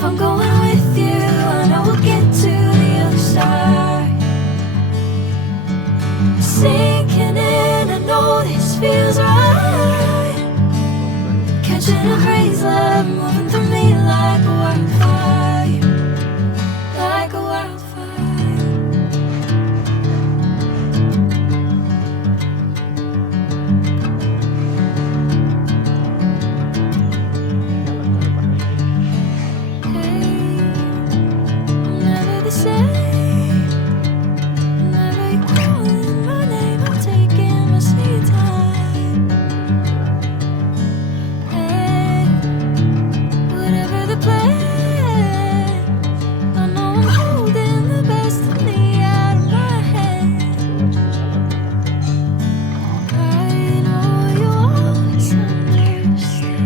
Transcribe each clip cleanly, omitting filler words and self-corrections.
If I'm going with you, I know we'll get to the other side. Sinking in, I know this feels right. Catching a crazy love, moving through me like a wildfire, like a wildfire. Hey, I'm never the same. Whenever you're calling my name, I'm taking my sweet time. Hey, whatever the plan, I know I'm holding the best of me out of my hand. I know you always understand.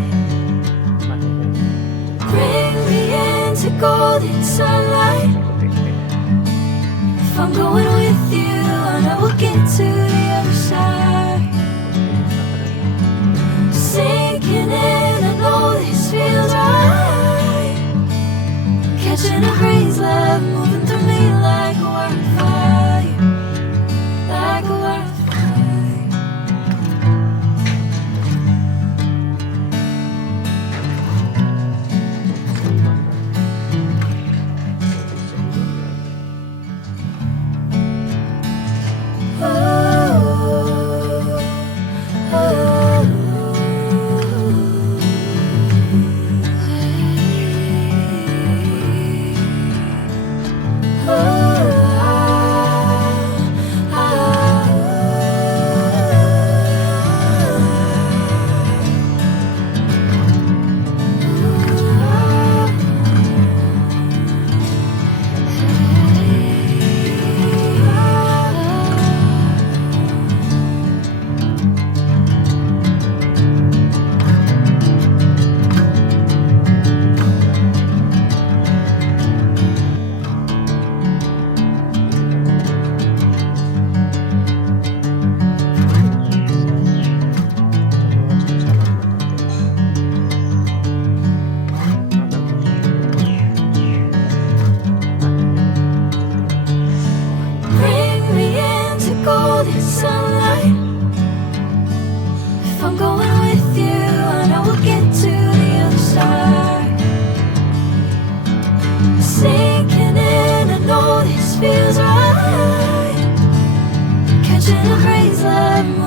Bring me into golden sunlight. If I'm going with you, I know we'll get to the other side. Sinking in, I know this feels right. Catching a crazy love, moving through me like a wildfire, like a wildfire. Bring me into golden sunlight. If I'm going with you, I know we'll get to the other side. Sinking in, I know this feels right. Catching a crazy love.